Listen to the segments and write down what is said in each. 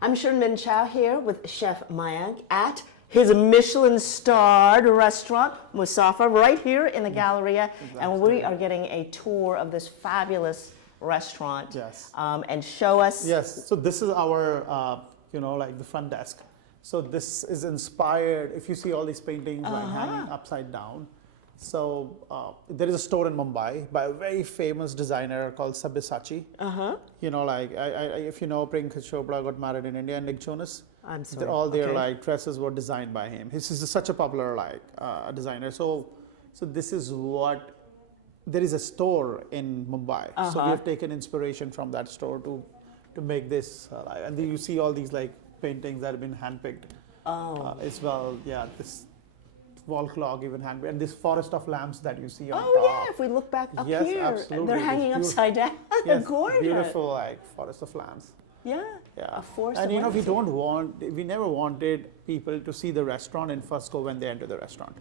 I'm Sherman Chow here with Chef Mayank at his Michelin-starred restaurant, Musaafer, right here in the Galleria. Exactly. And we are getting a tour of this fabulous restaurant. Yes. And show us. Yes, so this is our, like the front desk. So this is inspired, if you see all these paintings like hanging upside down. So there is a store in Mumbai by a very famous designer called Sabyasachi. If you know, Priyanka Chopra got married in India and Nick Jonas. I'm sorry. All their like dresses were designed by him. He's such a popular designer. So this is what, there is a store in Mumbai. So we have taken inspiration from that store to make this. And then you see all these like paintings that have been handpicked as well. Yeah, this wall clock even handpicked, and this forest of lamps that you see on top. Oh yeah, if we look back up here, absolutely. They're hanging upside down. Yes, gorgeous. Beautiful like forest of lamps. Yeah. A forest. And we never wanted people to see the restaurant in first go when they enter the restaurant.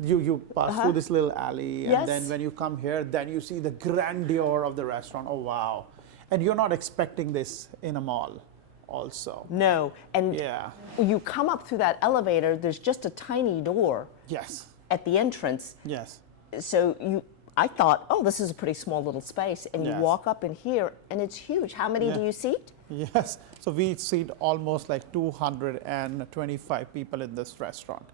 You pass through this little alley, and then when you come here, then you see the grandeur of the restaurant. Oh wow. And you're not expecting this in a mall also. No, and you come up through that elevator, there's just a tiny door. Yes. At the entrance. Yes. So I thought, oh, this is a pretty small little space, and you walk up in here, and it's huge. How many do you seat? Yes, so we seat almost like 225 people in this restaurant.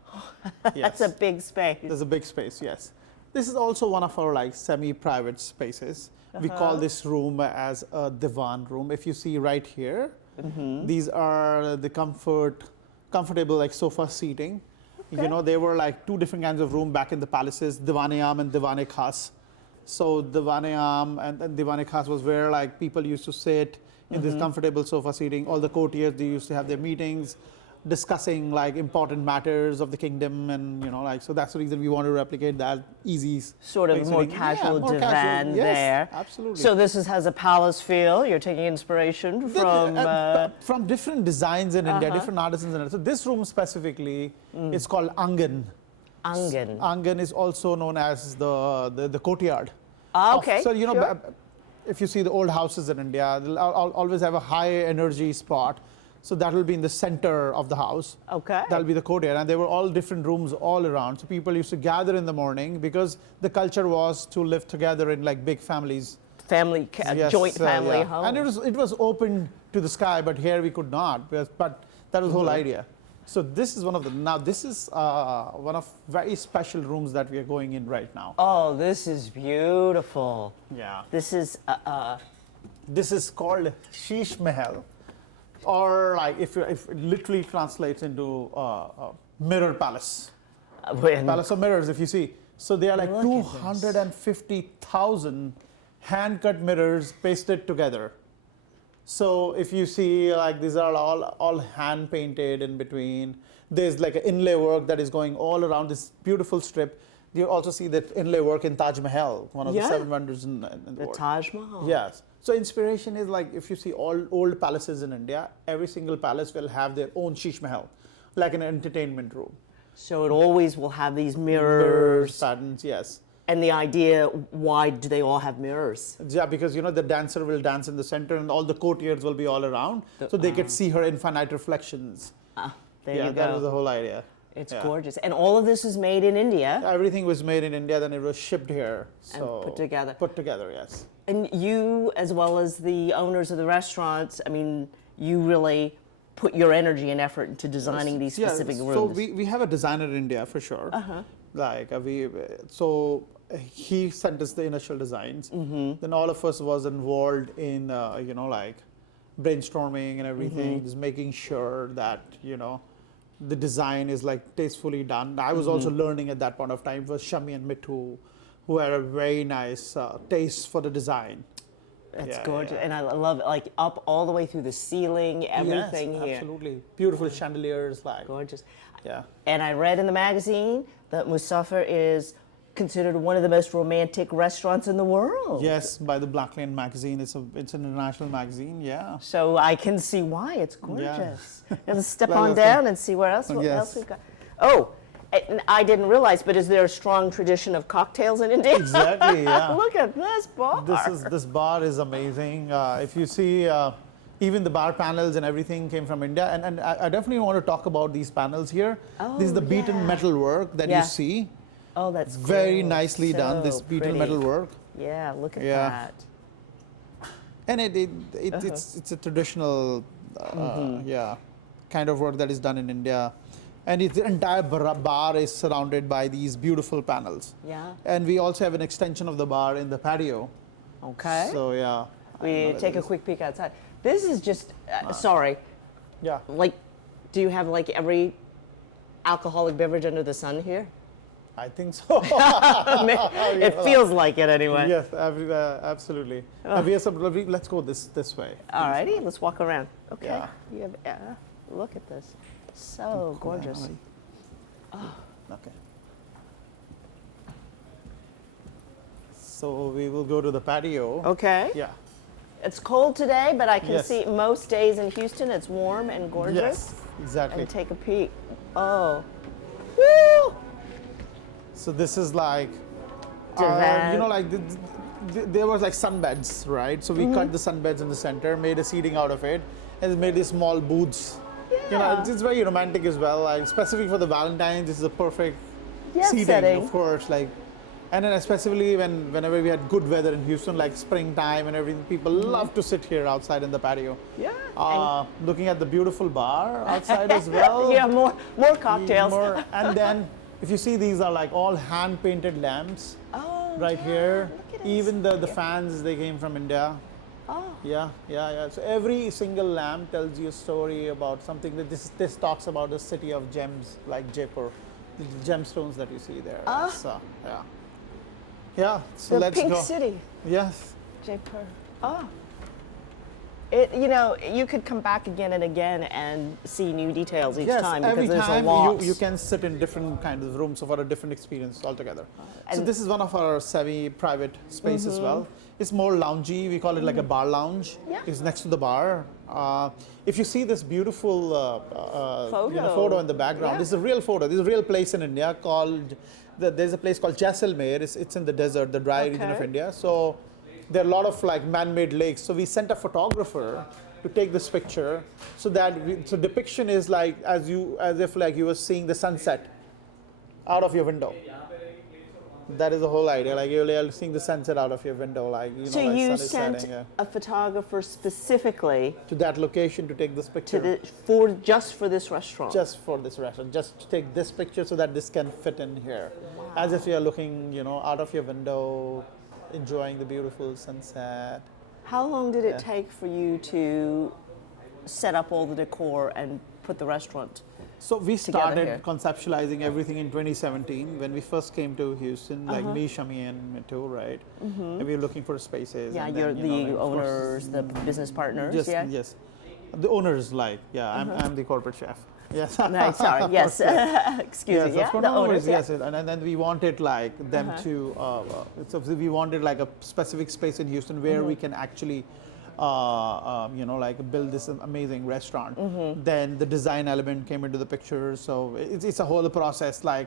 That's a big space. There's a big space, yes. This is also one of our like semi-private spaces. We call this room as a divan room. If you see right here, these are the comfortable like sofa seating. You know, they were like two different kinds of room back in the palaces, Divan-e-Aam and Divan-e-Khas. So Divan-e-Aam and Divan-e-Khas was where like people used to sit in this comfortable sofa seating. All the courtiers, they used to have their meetings, discussing like important matters of the kingdom, and so that's the reason we want to replicate that easy sort of more casual divan there. Absolutely. So this has a palace feel. You're taking inspiration from different designs in India, different artisans in India. So this room specifically is called Angan. Angan. Angan is also known as the courtyard. Okay. So if you see the old houses in India, they'll always have a high energy spot. So that will be in the center of the house. Okay. That'll be the courtyard. And there were all different rooms all around. So people used to gather in the morning because the culture was to live together in like big families. Joint family home. And it was open to the sky, but here we could not. But that was the whole idea. So this is one of one of very special rooms that we are going in right now. Oh, this is beautiful. Yeah. This is called Sheesh Mahal. Or like if it literally translates into mirror palace. Palace of mirrors, if you see. So they are like 250,000 hand-cut mirrors pasted together. So if you see, like these are all hand-painted in between. There's like an inlay work that is going all around this beautiful strip. You also see that inlay work in Taj Mahal, one of the 7 wonders in the world. The Taj Mahal. Yes. So inspiration is like, if you see all old palaces in India, every single palace will have their own Sheesh Mahal, like an entertainment room. So it always will have these mirrors. Patterns, yes. And the idea, why do they all have mirrors? Yeah, because the dancer will dance in the center and all the courtiers will be all around, so they could see her infinite reflections. There you go. That was the whole idea. It's gorgeous. And all of this is made in India? Everything was made in India, then it was shipped here. And put together. Put together, yes. And you, as well as the owners of the restaurants, I mean, you really put your energy and effort into designing these specific rooms. So we have a designer in India for sure. So he sent us the initial designs. Then all of us was involved in like brainstorming and everything, just making sure that the design is like tastefully done. I was also learning at that point of time. It was Shami and Mithu, who had a very nice taste for the design. That's gorgeous. And I love it, like up all the way through the ceiling, everything here. Absolutely. Beautiful chandeliers. Gorgeous. Yeah. And I read in the magazine that Musaafer is considered one of the most romantic restaurants in the world. Yes, by the Black Lane magazine. It's an international magazine, So I can see why. It's gorgeous. Let's step on down and see what else we've got. Oh, I didn't realize, but is there a strong tradition of cocktails in India? Exactly, yeah. Look at this bar. This bar is amazing. If you see, Even the bar panels and everything came from India. And I definitely want to talk about these panels here. Oh, This is the beaten yeah. metal work that Yeah. you see. Oh, that's Very cool. nicely done, this So beaten pretty. metal work. Yeah, look at Yeah. that. And it's a traditional, yeah, kind of work that is done in India. And the entire bar is surrounded by these beautiful panels. Yeah. And we also have an extension of the bar in the patio. Okay. So yeah. We take a quick peek outside. This is just, sorry, Yeah. like, do you have like every alcoholic beverage under the sun here? I think so. It feels like it anyway. Yes, absolutely. We have let's go this way. Alrighty, let's walk around. Okay. Yeah. You have, look at this. So gorgeous. Okay. So we will go to the patio. Okay. Yeah. It's cold today, but I can Yes. see most days in Houston it's warm and gorgeous. Yes, exactly. And take a peek. Oh. Woo! So this is like, Divan. you know, like there was like sunbeds, right? So we cut the sunbeds in the center, made a seating out of it, and made these small booths. You know, Yeah. it's very romantic as well. Like specifically for the Valentine's, this is a perfect Yeah, seating, setting. of course. Like, and then especially whenever we had good weather in Houston, like springtime and everything, people love to sit here outside in the patio. Yeah. Looking at the beautiful bar outside as well. Yeah, more cocktails. And then, if you see, these are like all hand-painted lamps Oh, right yeah, here. look at it. Even the fans, they came from India. Oh. Yeah. So every single lamp tells you a story about something. That this talks about the city of gems, like Jaipur, the gemstones that you see there. So, yeah. Yeah. So The let's Pink go. City, Yes. Jaipur. Oh. It, you know, you could come back again and again and see new details each Yes, time every because there's time a lot. you can sit in different kinds of rooms for a different experience altogether. So And- this is one of our semi-private space as well. It's more loungy. We call it like a bar lounge. Yeah. It's next to the bar. If you see this beautiful photo in the background, Yeah. this is a real photo. This is a real place in India called. There's a place called Jaisalmer. It's in the desert, the dry region of Okay. India. So there are a lot of like man-made lakes. So we sent a photographer to take this picture, so that so depiction is like as if like you were seeing the sunset out of your window. That is the whole idea. Like you're seeing the sunset out of your window, like you know, So like you sun is sent setting, yeah. a photographer specifically To that location to take this picture. just for this restaurant. Just for this restaurant, just to take this picture so that this can fit in here, as if you're looking, you know, out of your window, enjoying the beautiful sunset. How long did it Yeah. take for you to set up all the decor and put the restaurant? So we Together started here. conceptualizing everything in 2017 when we first came to Houston, like me, Shami, and Mito, right? And we were looking for spaces. Yeah, and you're then, you know, the of course, owners, the business partners. Yes, Yeah. yes. The owners, like, yeah, I'm the corporate chef. Yes. No, sorry. Yes. Excuse Yes, me. Yeah. of course, The no owners. worries, yes, and then we wanted like them Uh-huh. to. So we wanted like a specific space in Houston where we can actually, you know, like build this amazing restaurant. Then the design element came into the picture, so it's a whole process. Like,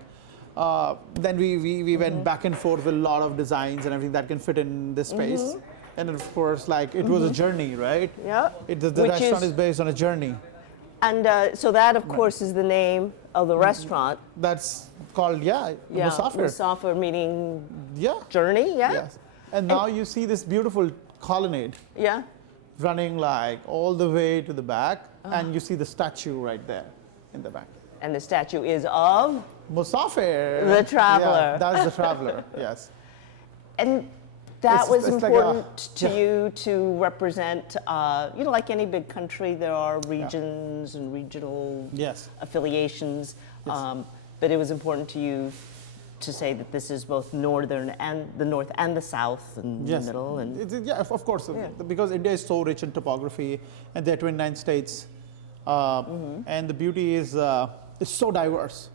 then we went back and forth with a lot of designs and everything that can fit in this space. And of course, like it was a journey, right? Yeah. The Which restaurant is based on a journey. And so that, of course, is the name of the restaurant. That's called Yeah. Musaafer. Musaafer meaning Yeah. journey. Yeah. Yes. And now you see this beautiful colonnade Yeah. running like all the way to the back, and you see the statue right there in the back. And the statue is of. Musaafer. The traveler. Yeah, that's the traveler. Yes. And that It's- was it's like a- important to yeah. you to represent, you know, like any big country, there are regions and regional Yes. affiliations. Yes. But it was important to you to say that this is both northern and the north and the south and Yes. the middle. And Yeah, of course, Yeah. because India is so rich in topography, and there are 29 states, and the beauty is it's so diverse,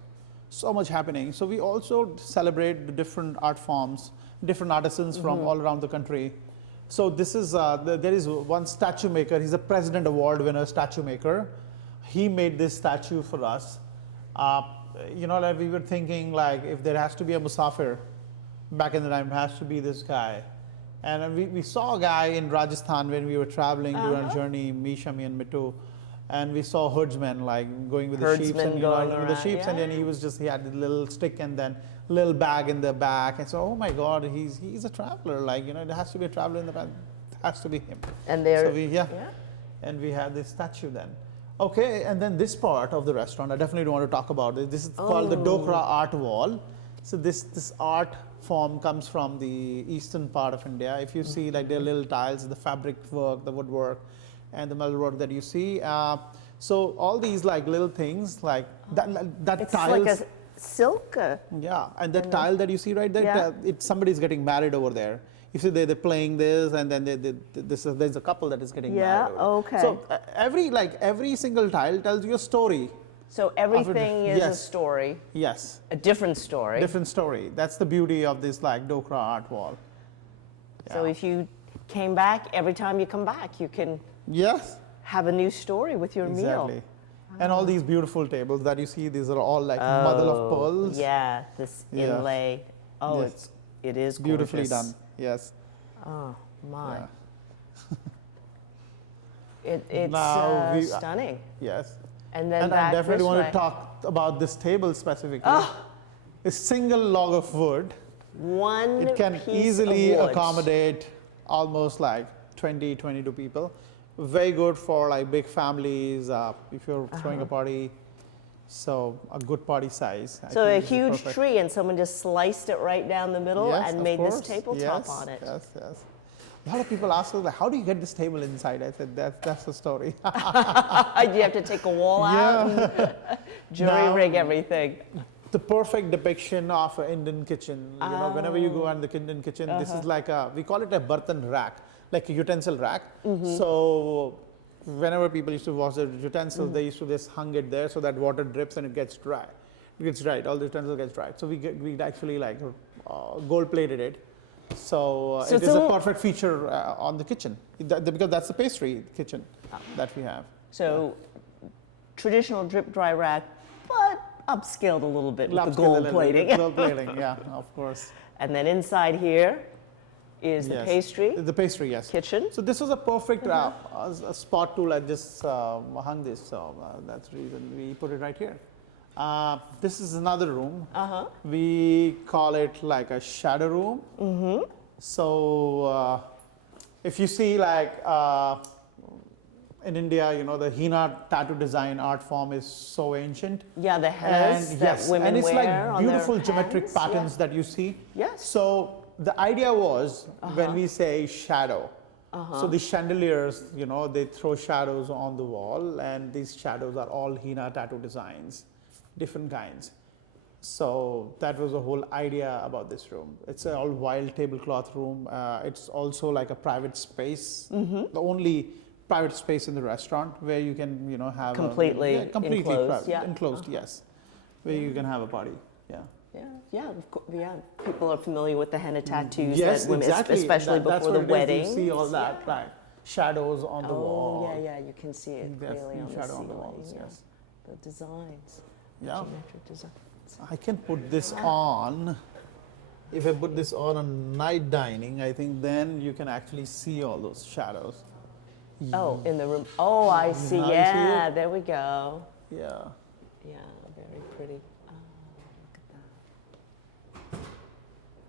so much happening. So we also celebrate the different art forms, different artisans from all around the country. So this is there is one statue maker. He's a President Award winner statue maker. He made this statue for us. You know, like we were thinking, like if there has to be a Musaafer back in the time, it has to be this guy. And we saw a guy in Rajasthan when we were traveling during our journey, Misha, me, and Mitu. And we saw herdsmen like going with the sheep Herdsmen and going with the around, sheep, and yeah. then he had the little stick and then little bag in the back, and so oh my God, he's a traveler, like it has to be a traveler in the back, it has to be him. And there, So and we have this statue then. Okay, and then this part of the restaurant, I definitely want to talk about it. This is called the Dokra art wall. So this art form comes from the eastern part of India. If you see like the little tiles, the fabric work, the woodwork, and the metal work that you see. So all these like little things like that it's tiles. like a silk. Yeah, and the tile that you see right there, somebody's getting married over there. You see they're playing this, and then there's a couple that is getting married. Yeah, okay. So every single tile tells you a story. So everything is a story. Yes. A different story. Different story. That's the beauty of this like Dokra art wall. So if you came back, every time you come back, you can have a new story with your meal. Exactly. And all these beautiful tables that you see, these are all like mother of pearls. Yeah, this inlay. Oh, it is beautifully gorgeous. done. Yes. Oh my. Yeah. It's stunning. Yes. And then and back I definitely this want way. to talk about this table specifically. A single log of wood. One It can piece easily of wood. accommodate almost like 20, 22 people. Very good for like big families, if you're throwing a party. So a good party size. So a think this is huge perfect. tree, and someone just sliced it right down the middle Yes, and of made this course. tabletop Yes, on it. Yes, yes. A lot of people ask us, like, how do you get this table inside? I said, that's the story. You have to take a wall out and jury rig everything. The perfect depiction of an Indian kitchen. You know, whenever you go in the Indian kitchen, this is like we call it a bartan rack, like a utensil rack. So whenever people used to wash the utensils, they used to just hung it there so that water drips and it gets dry. It gets dried, all the utensils gets dried. So we actually like gold plated it. So it is a perfect feature on the kitchen because that's the pastry kitchen that we have. So traditional drip dry rack, but upscaled a little bit with the gold plating. Gold plating, yeah, of course. And then inside here is the pastry. The pastry, yes. Kitchen. So this was a perfect a spot to like just hung this. So that's the reason we put it right here. This is another room. We call it like a shadow room. So if you see like in India, you know, the henna tattoo design art form is so ancient. Yeah, the hennas that women and it's wear like on beautiful their geometric hands. patterns that you see. Yes. So the idea was when we say shadow, so the chandeliers, you know, they throw shadows on the wall, and these shadows are all henna tattoo designs, different kinds. So that was the whole idea about this room. It's an all wild tablecloth room. It's also like a private space, the only private space in the restaurant where you can, you know, have completely completely enclosed, enclosed, yes, where you can have a party, People are familiar with the henna tattoos yes, that women, exactly. especially That's before what the it is. wedding. You see all that like shadows on the wall. Oh, yeah, you can see it That's clearly the on the shadow ceiling. on the walls, yes. The designs, Yeah. geometric designs. I can put this on. If I put this on night dining, I think then you can actually see all those shadows. Oh, in the room. Oh, I see. Now you see Yeah, it? there we go. Yeah. Yeah, very pretty. Oh, look at that.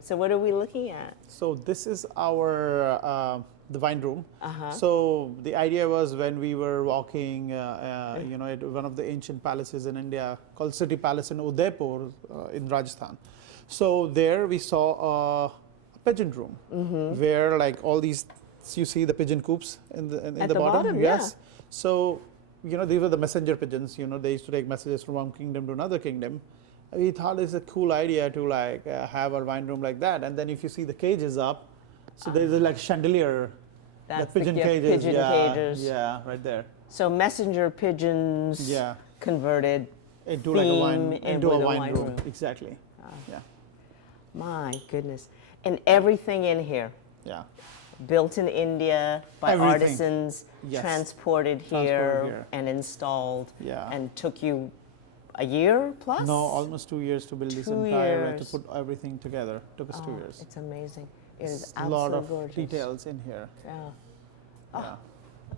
So what are we looking at? So this is our the wine room. So the idea was when we were walking, you know, at one of the ancient palaces in India called City Palace in Udaipur in Rajasthan. So there we saw a pigeon room where like all these, you see the pigeon coops in the bottom. Yes. So, you know, these were the messenger pigeons. You know, they used to take messages from one kingdom to another kingdom. We thought it's a cool idea to like have our wine room like that. And then if you see the cages up, so there's like chandelier. That's pigeon the cages. pigeon cages. Yeah, right there. So messenger pigeons converted Into like a wine, theme into a with wine room. Exactly. Yeah. My goodness. And everything in here, Yeah. built in India by Everything. artisans, Yes. transported here and installed, Yeah. and took you a year plus? No, almost 2 years to build this 2 entire, to years. put everything together. Took us 2 years. It's amazing. It is a lot absolutely of gorgeous. details in here. Yeah. Yeah.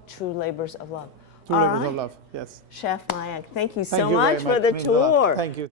True labors of love. Two All labors of right. love. Yes. Chef Mayank, thank you Thank so you very much for the Means a lot. tour. Thank you.